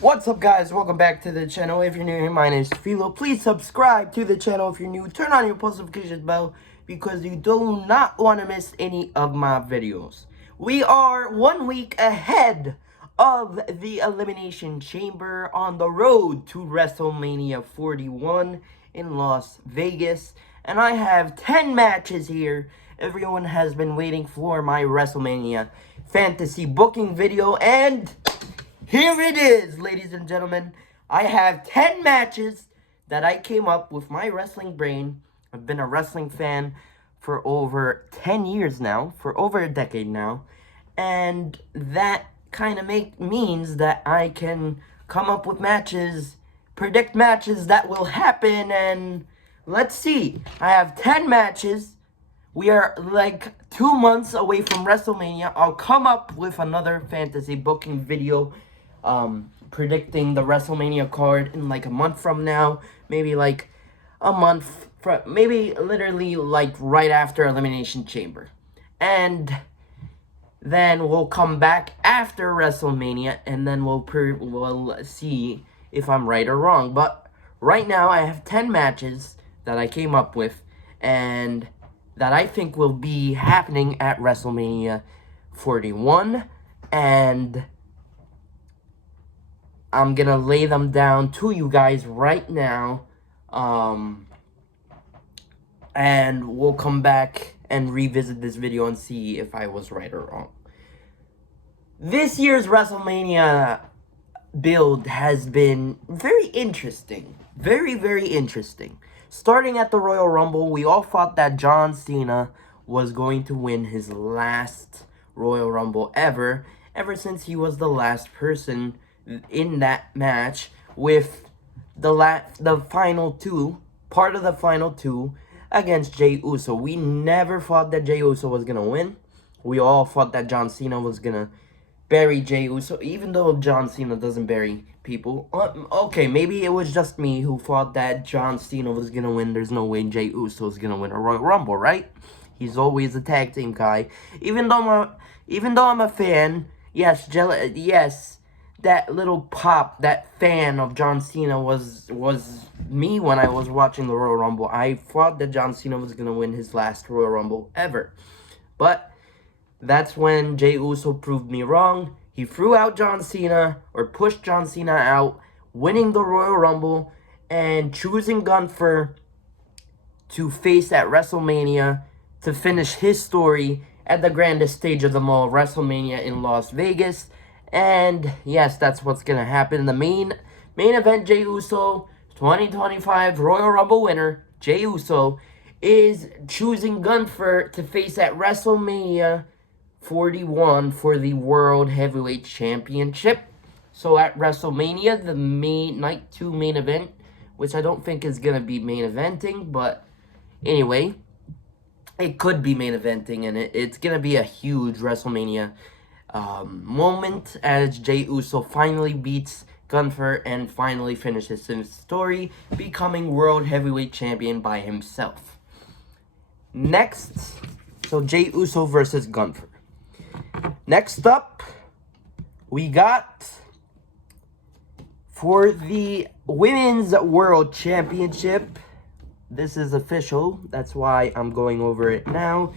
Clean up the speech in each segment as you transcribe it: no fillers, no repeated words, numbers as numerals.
What's up, guys? Welcome back to the channel. If you're new here, my name is Philo. Please subscribe to the channel if you're new. Turn on your post notifications bell because you do not want to miss any of my videos. We are 1 week ahead of the Elimination Chamber on the road to WrestleMania 41 in Las Vegas. And I have 10 matches here. Everyone has been waiting for my WrestleMania fantasy booking video, and here it is, ladies and gentlemen. I have 10 matches that I came up with my wrestling brain. I've been a wrestling fan for over 10 years now, for over a decade now. And that kind of means that I can come up with matches, predict matches that will happen, and let's see. I have 10 matches. We are like 2 months away from WrestleMania. I'll come up with another fantasy booking video predicting the WrestleMania card in like a month from now, maybe like a month from, maybe literally like right after Elimination Chamber. And then we'll come back after WrestleMania, and then we'll see if I'm right or wrong. But right now I have 10 matches that I came up with and that I think will be happening at WrestleMania 41, and I'm gonna lay them down to you guys right now, and we'll come back and revisit this video and see if I was right or wrong. This year's WrestleMania build has been very interesting. Very, very interesting. Starting at the Royal Rumble, we all thought that John Cena was going to win his last Royal Rumble ever since he was the last person in that match with the final two, part of the final two, against Jey Uso. We never thought that Jey Uso was gonna win. We all thought that John Cena was gonna bury Jey Uso, even though John Cena doesn't bury people. Okay, maybe it was just me who thought that John Cena was gonna win. There's no way Jey Uso is gonna win a Royal Rumble, right? He's always a tag team guy. Even though I'm a fan, yes, that little pop, that fan of John Cena was me when I was watching the Royal Rumble. I thought that John Cena was gonna win his last Royal Rumble ever, but that's when Jey Uso proved me wrong. He threw out John Cena, or pushed John Cena out, winning the Royal Rumble and choosing Gunther to face at WrestleMania to finish his story at the grandest stage of them all, WrestleMania in Las Vegas. And yes, that's what's gonna happen. The main event, Jey Uso, 2025 Royal Rumble winner, Jey Uso, is choosing Gunther to face at WrestleMania 41 for the World Heavyweight Championship. So at WrestleMania, the Night 2 main event, which I don't think is gonna be main eventing, but anyway, it could be main eventing, and it's gonna be a huge WrestleMania moment as Jey Uso finally beats Gunther and finally finishes his story, becoming World Heavyweight Champion by himself. Next, so Jey Uso versus Gunther. Next up, we got for the Women's World Championship. This is official, that's why I'm going over it now.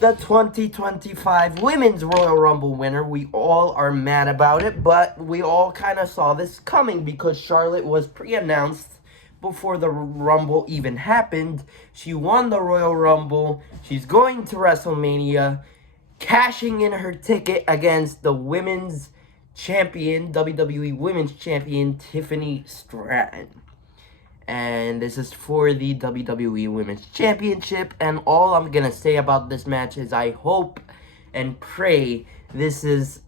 The 2025 Women's Royal Rumble winner. We all are mad about it, but we all kind of saw this coming because Charlotte was pre-announced before the Rumble even happened. She won the Royal Rumble. She's going to WrestleMania, cashing in her ticket against the Women's Champion, WWE Women's Champion, Tiffany Stratton. And this is for the WWE Women's Championship. And all I'm going to say about this match is I hope and pray this is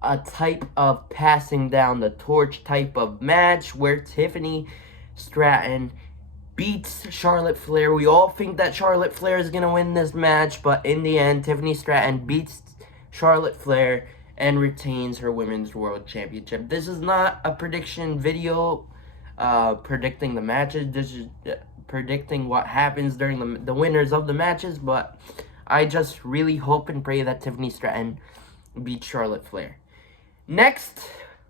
a type of passing down the torch type of match where Tiffany Stratton beats Charlotte Flair. We all think that Charlotte Flair is going to win this match, but in the end, Tiffany Stratton beats Charlotte Flair and retains her Women's World Championship. This is not a prediction video predicting the matches. This is predicting what happens during the winners of the matches, but I just really hope and pray that Tiffany Stratton beats Charlotte Flair. Next,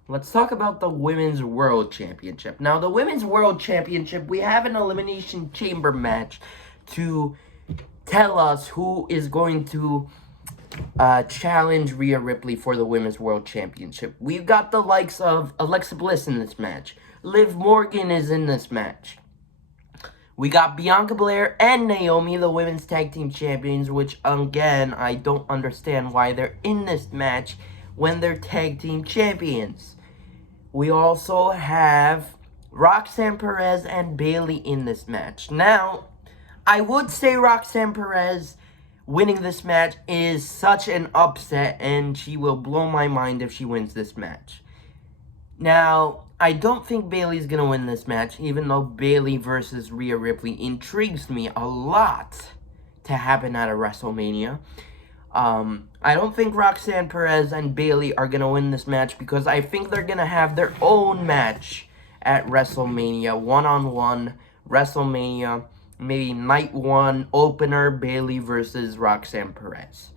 let's talk about the Women's World Championship. Now, the Women's World Championship, we have an Elimination Chamber match to tell us who is going to challenge Rhea Ripley for the Women's World Championship. We've got the likes of Alexa Bliss in this match. Liv Morgan is in this match. We got Bianca Belair and Naomi, the Women's Tag Team Champions, which, again, I don't understand why they're in this match when they're Tag Team Champions. We also have Roxanne Perez and Bayley in this match. Now, I would say Roxanne Perez winning this match is such an upset, and she will blow my mind if she wins this match. Now, I don't think Bayley's going to win this match, even though Bayley versus Rhea Ripley intrigues me a lot to happen at a WrestleMania. I don't think Roxanne Perez and Bayley are going to win this match because I think they're going to have their own match at WrestleMania, one-on-one WrestleMania, maybe night one opener, Bayley versus Roxanne Perez.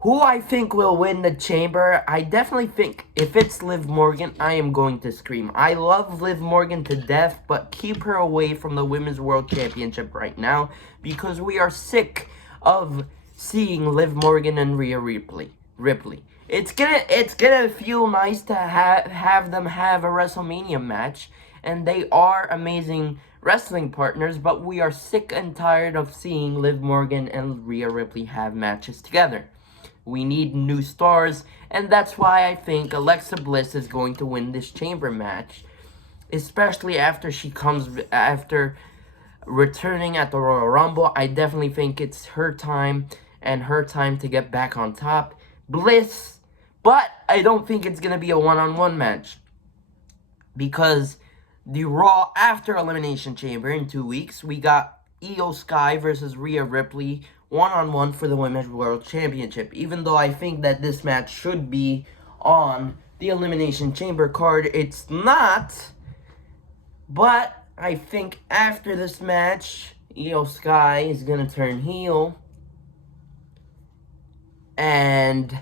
Who I think will win the chamber, I definitely think if it's Liv Morgan, I am going to scream. I love Liv Morgan to death, but keep her away from the Women's World Championship right now because we are sick of seeing Liv Morgan and Rhea Ripley. It's gonna feel nice to have them have a WrestleMania match, and they are amazing wrestling partners, but we are sick and tired of seeing Liv Morgan and Rhea Ripley have matches together. We need new stars, and that's why I think Alexa Bliss is going to win this chamber match, especially after returning at the Royal Rumble. I definitely think it's her time to get back on top. Bliss, but I don't think it's going to be a one-on-one match because the Raw after Elimination Chamber in 2 weeks, we got Io Sky versus Rhea Ripley one-on-one for the Women's World Championship. Even though I think that this match should be on the Elimination Chamber card, it's not. But I think after this match, Io Sky is going to turn heel and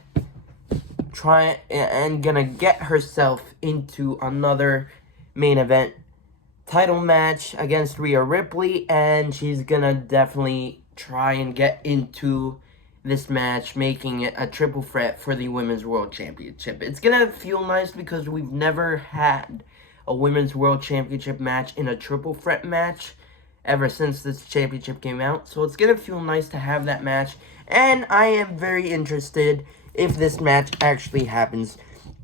gonna get herself into another main event title match against Rhea Ripley, and she's gonna definitely try and get into this match, making it a triple threat for the Women's World Championship. It's gonna feel nice because we've never had a Women's World Championship match in a triple threat match ever since this championship came out, so it's gonna feel nice to have that match, and I am very interested if this match actually happens.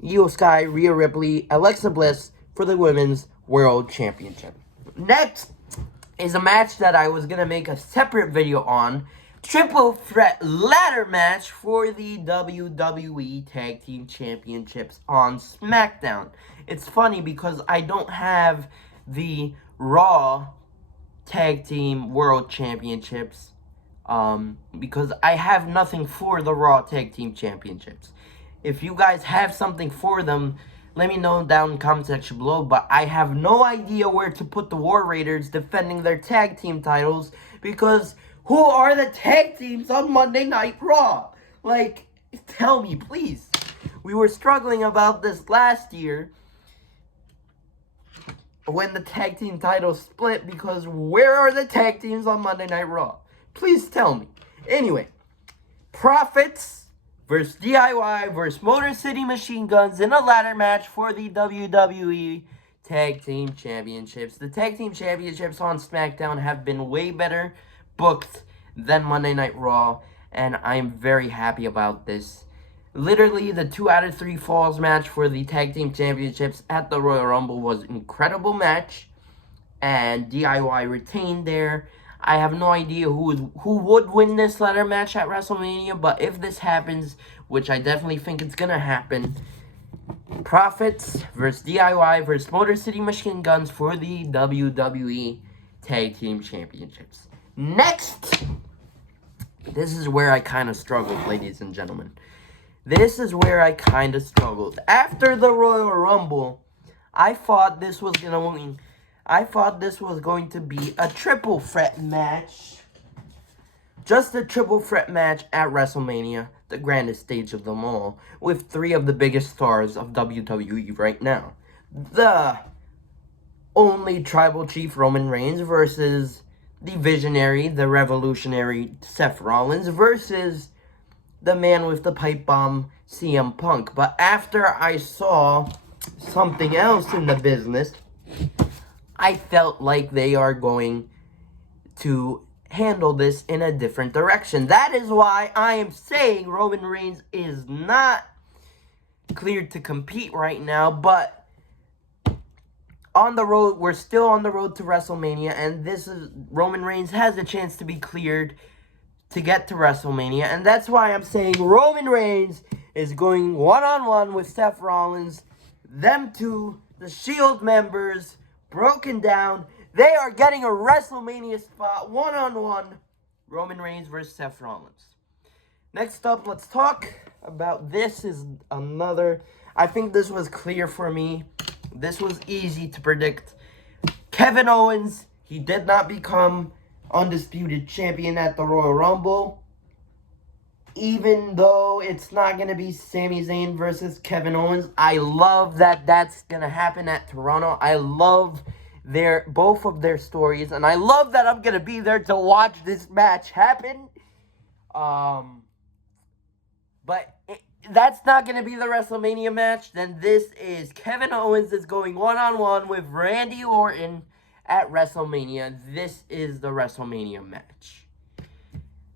Io Sky, Rhea Ripley, Alexa Bliss for the Women's World Championship. Next is a match that I was going to make a separate video on. Triple threat ladder match for the WWE Tag Team Championships on SmackDown. It's funny because I don't have the Raw Tag Team World Championships because I have nothing for the Raw Tag Team Championships. If you guys have something for them, let me know down in the comment section below, but I have no idea where to put the War Raiders defending their tag team titles because who are the tag teams on Monday Night Raw? Like, tell me, please. We were struggling about this last year when the tag team titles split because where are the tag teams on Monday Night Raw? Please tell me. Anyway, Profits versus DIY versus Motor City Machine Guns in a ladder match for the WWE Tag Team Championships. The Tag Team Championships on SmackDown have been way better booked than Monday Night Raw, and I'm very happy about this. Literally, the 2 out of 3 falls match for the Tag Team Championships at the Royal Rumble was an incredible match, and DIY retained there. I have no idea who would win this ladder match at WrestleMania, but if this happens, which I definitely think it's going to happen, Profits versus DIY versus Motor City Machine Guns for the WWE Tag Team Championships. Next, this is where I kind of struggled, ladies and gentlemen. This is where I kind of struggled. After the Royal Rumble, I thought this was going to be a triple threat match. Just a triple threat match at WrestleMania. the grandest stage of them all, with three of the biggest stars of WWE right now. The only tribal chief Roman Reigns versus the visionary, the revolutionary Seth Rollins versus the man with the pipe bomb CM Punk. But after I saw something else in the business, I felt like they are going to handle this in a different direction. That is why I am saying Roman Reigns is not cleared to compete right now, but on the road, we're still on the road to WrestleMania, and this is Roman Reigns has a chance to be cleared to get to WrestleMania, and that's why I'm saying Roman Reigns is going one-on-one with Seth Rollins. Them two, the Shield members, broken down. They are getting a WrestleMania spot, one-on-one, Roman Reigns versus Seth Rollins. Next up, let's talk about this is another, I think this was clear for me. This was easy to predict. Kevin Owens, he did not become undisputed champion at the Royal Rumble. Even though it's not going to be Sami Zayn versus Kevin Owens, I love that that's going to happen at Toronto. I love both of their stories, and I love that I'm going to be there to watch this match happen. That's not going to be the WrestleMania match. Then this is Kevin Owens is going one-on-one with Randy Orton at WrestleMania. This is the WrestleMania match.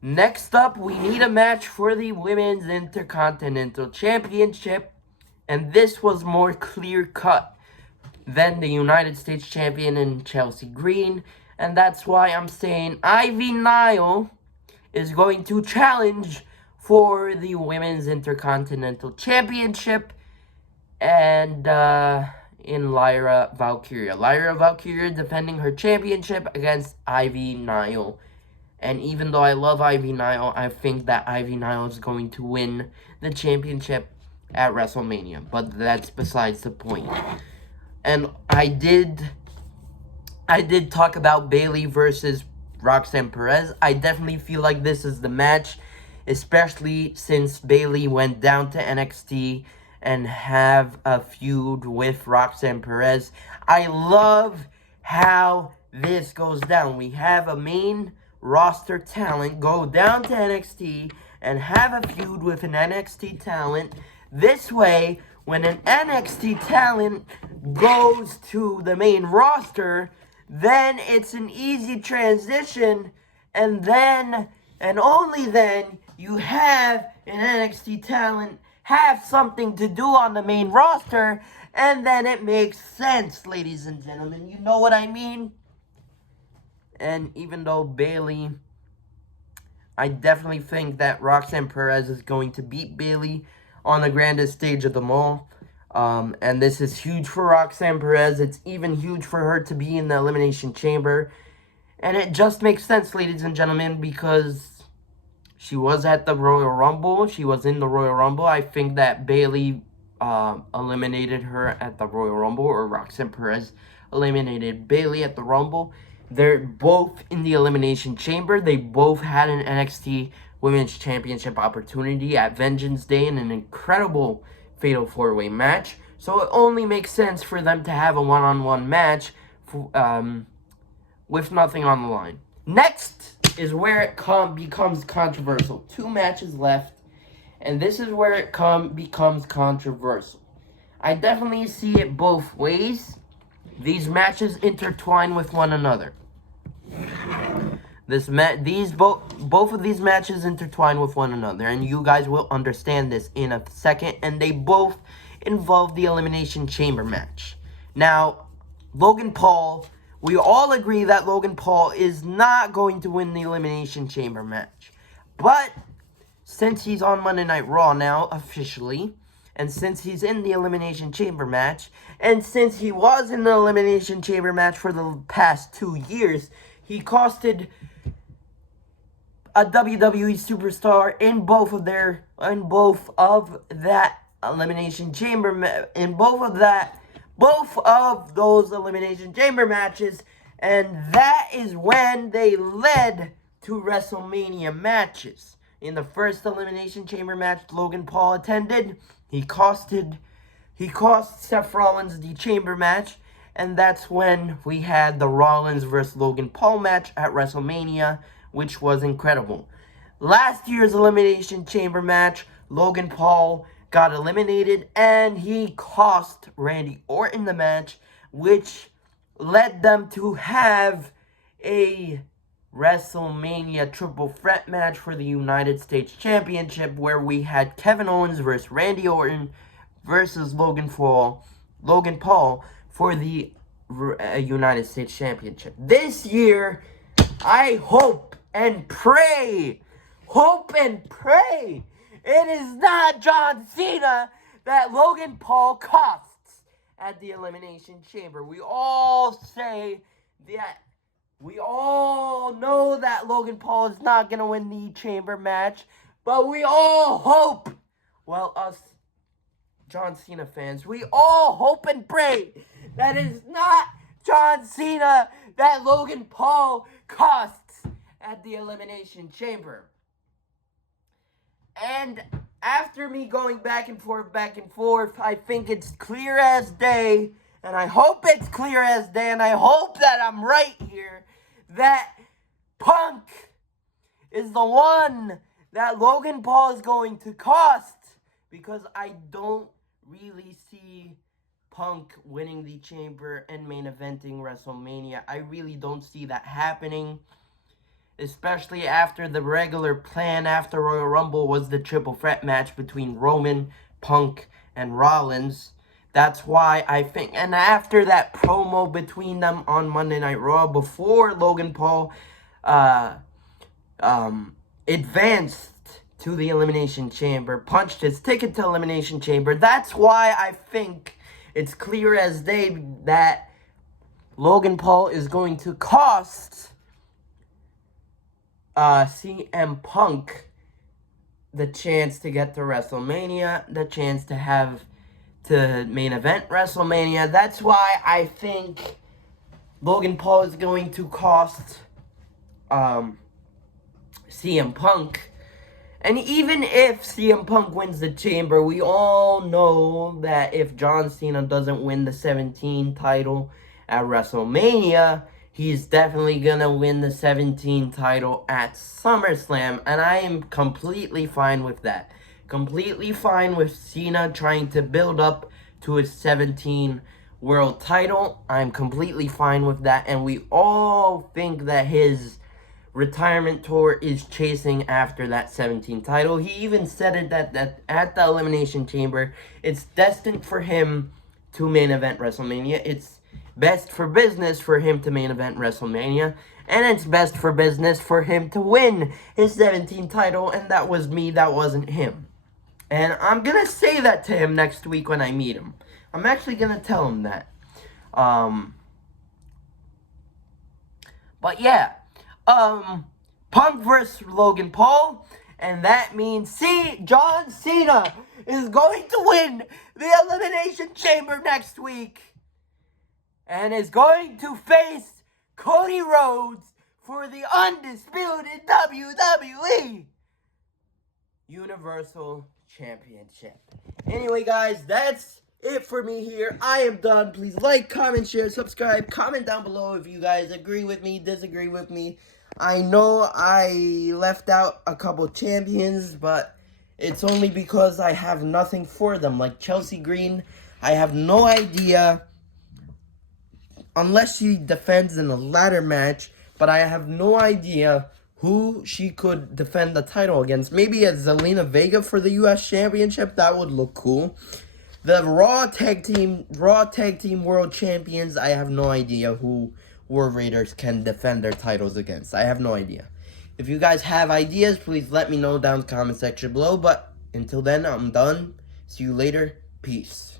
Next up, we need a match for the Women's Intercontinental Championship. And this was more clear-cut than the United States Champion in Chelsea Green. And that's why I'm saying Ivy Nile is going to challenge for the Women's Intercontinental Championship, and in Lyra Valkyria. Lyra Valkyria defending her championship against Ivy Nile. And even though I love Ivy Nile, I think that Ivy Nile is going to win the championship at WrestleMania. But that's besides the point. And I did talk about Bayley versus Roxanne Perez. I definitely feel like this is the match, especially since Bayley went down to NXT and have a feud with Roxanne Perez. I love how this goes down. We have a main roster talent go down to NXT and have a feud with an NXT talent. This way, when an NXT talent goes to the main roster, then it's an easy transition, and then, and only then, you have an NXT talent have something to do on the main roster, and then it makes sense, ladies and gentlemen. You know what I mean? And even though Bayley, I definitely think that Roxanne Perez is going to beat Bayley on the grandest stage of them all. And this is huge for Roxanne Perez. It's even huge for her to be in the Elimination Chamber. And it just makes sense, ladies and gentlemen, because she was at the Royal Rumble. She was in the Royal Rumble. I think that Bayley eliminated her at the Royal Rumble, or Roxanne Perez eliminated Bayley at the Rumble. They're both in the Elimination Chamber. They both had an NXT Women's Championship opportunity at Vengeance Day in an incredible Fatal 4-Way match. So it only makes sense for them to have a one-on-one match with nothing on the line. Next is where it becomes controversial. 2 matches left, and this is where it becomes controversial. I definitely see it both ways. These matches intertwine with one another. Both of these matches intertwine with one another, and you guys will understand this in a second. And they both involve the Elimination Chamber match. Now, Logan Paul, we all agree that Logan Paul is not going to win the Elimination Chamber match. But since he's on Monday Night Raw now, officially, and since he's in the Elimination Chamber match, and since he was in the Elimination Chamber match for the past 2 years, he costed a WWE superstar in both of those Elimination Chamber matches, and that is when they led to WrestleMania matches. in the first Elimination Chamber match Logan Paul attended. He cost Seth Rollins the chamber match, and that's when we had the Rollins versus Logan Paul match at WrestleMania, which was incredible. Last year's Elimination Chamber match, Logan Paul got eliminated, and he cost Randy Orton the match, which led them to have a WrestleMania triple threat match for the United States Championship, where we had Kevin Owens versus Randy Orton versus Logan Paul for the United States Championship. This year, I hope and pray, it is not John Cena that Logan Paul costs at the Elimination Chamber. We all know that Logan Paul is not going to win the chamber match, but we all hope, well, us John Cena fans, we all hope and pray that it is not John Cena that Logan Paul costs at the Elimination Chamber. And after me going back and forth, I think it's clear as day, and I hope it's clear as day, and I hope that I'm right here, that Punk is the one that Logan Paul is going to cost, because I don't really see Punk winning the chamber and main eventing WrestleMania. I really don't see that happening, especially after the regular plan after Royal Rumble was the triple threat match between Roman, Punk, and Rollins. That's why I think, and after that promo between them on Monday Night Raw, before Logan Paul advanced to the Elimination Chamber, punched his ticket to Elimination Chamber, that's why I think it's clear as day that Logan Paul is going to cost CM Punk the chance to get to WrestleMania, the chance to have to main event WrestleMania. That's why I think Logan Paul is going to cost CM Punk. And even if CM Punk wins the chamber, we all know that if John Cena doesn't win the 17 title at WrestleMania, he's definitely gonna win the 17 title at SummerSlam, and I am completely fine with that. Completely fine with Cena trying to build up to his 17 world title. I'm completely fine with that, and we all think that his retirement tour is chasing after that 17 title. He even said it that at the Elimination Chamber, it's destined for him to main event WrestleMania. It's best for business for him to main event WrestleMania, and it's best for business for him to win his 17th title, and that was me, that wasn't him. And I'm gonna say that to him next week when I meet him. I'm actually gonna tell him that. But yeah, Punk versus Logan Paul, and that means, John Cena is going to win the Elimination Chamber next week, and is going to face Cody Rhodes for the undisputed WWE Universal Championship. Anyway, guys, that's it for me here. I am done. Please like, comment, share, subscribe. Comment down below if you guys agree with me, disagree with me. I know I left out a couple champions, but it's only because I have nothing for them. Like Chelsea Green, I have no idea, unless she defends in a ladder match, but I have no idea who she could defend the title against. Maybe a Zelina Vega for the U.S. Championship. That would look cool. The Raw Tag Team World Champions, I have no idea who War Raiders can defend their titles against. I have no idea. If you guys have ideas, please let me know down in the comment section below. But until then, I'm done. See you later. Peace.